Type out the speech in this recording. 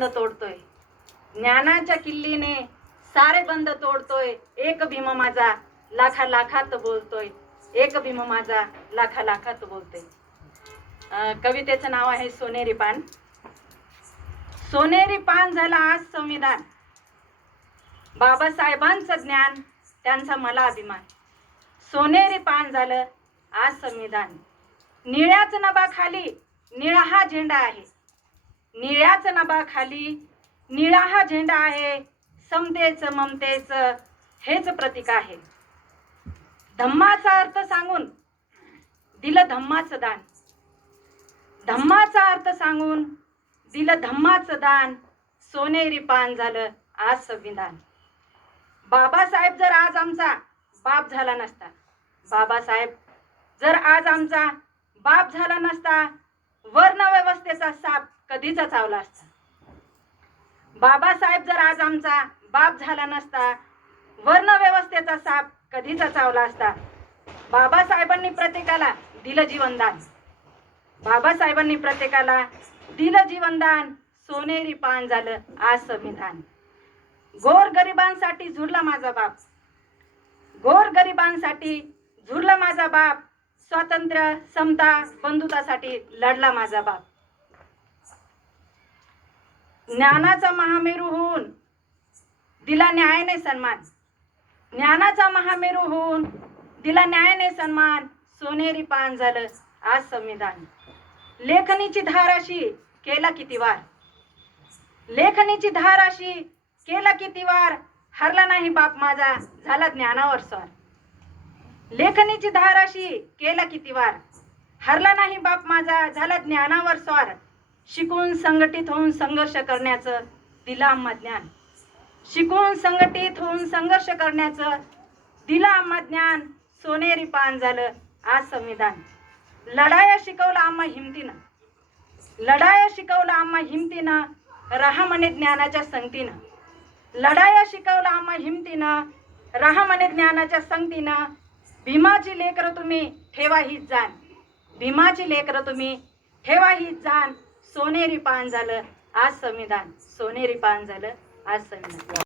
बंद तोडतोय. ज्ञानाच्या किल्लीने सारे बंद तोडतोय. एक भीम माझा लाखा लाखात बोलतोय. एक भीम माझा लाखा लाखात बोलतोय. कवितेचं नाव आहे सोनेरी पान. सोनेरी पान झाला आज संविधान. बाबासाहेबांचं ज्ञान त्यांचा मला अभिमान. सोनेरी पान झालं आज संविधान. निळ्याच नभाखाली निळा हा झेंडा आहे. निळ्याच नभाखाली निळा हा झेंडा आहे समतेच ममतेच हेच प्रतीक आहे. धम्माचा अर्थ सांगून दिलं धम्माचं दान. धम्माचा अर्थ सांगून दिलं धम्माचं दान सोनेरी पान झालं आज संविधान. बाबासाहेब जर आज आमचा बाप झाला नसता बाबासाहेब जर आज आमचा बाप झाला नसता वर्णव्यवस्थेचा साप कधीच चावला असता बाबासाहेब जर आज आमचा बाप झाला नसता वर्ण व्यवस्थेचा साप कधीच चावला असता बाबासाहेबांनी प्रत्येकाला दिलं जीवनदान. बाबासाहेबांनी प्रत्येकाला दिलं जीवनदान सोनेरी पान झालं आज संविधान. गोर गरिबांसाठी झुरला माझा बाप. गोर गरिबांसाठी झुरला माझा बाप. स्वातंत्र्य समता बंधुतासाठी लढला माझा बाप. ज्ञानाचा महामेरू होऊन दिला न्यायाने सन्मान. ज्ञानाचा महामेरू होऊन दिला न्यायाने सन्मान. सोनेरी पान झालं आज संविधान. लेखनीची धाराशी केला किती वार? लेखनीची धाराशी केला किती वार? हरला नाही बाप माझा झाला ज्ञानावर स्वार. लेखनीची धाराशी केला किती वार? हरला नाही बाप माझा झाला ज्ञानावर स्वार. शिकून संघटित होऊन संघर्ष करण्याचं दिला आम्हा ज्ञान. शिकून संघटित होऊन संघर्ष करण्याचं दिला आम्हा ज्ञान सोनेरी पान झालं आज संविधान. लढाया शिकवलं आम्हा हिमतीनं. लढाया शिकवलं आम्हा हिमतीनं राहा म्हणे ज्ञानाच्या संगतीनं. लढाया शिकवलं आम्हा हिमतीनं राहा म्हणे ज्ञानाच्या संगतीनं भीमाची लेकरं तुम्ही ठेवा हीच जाण. भीमाची लेकरं तुम्ही ठेवा हीच जाण. सोनेरी पान झालं आज संविधान. सोनेरी पान झालं आज संविधान.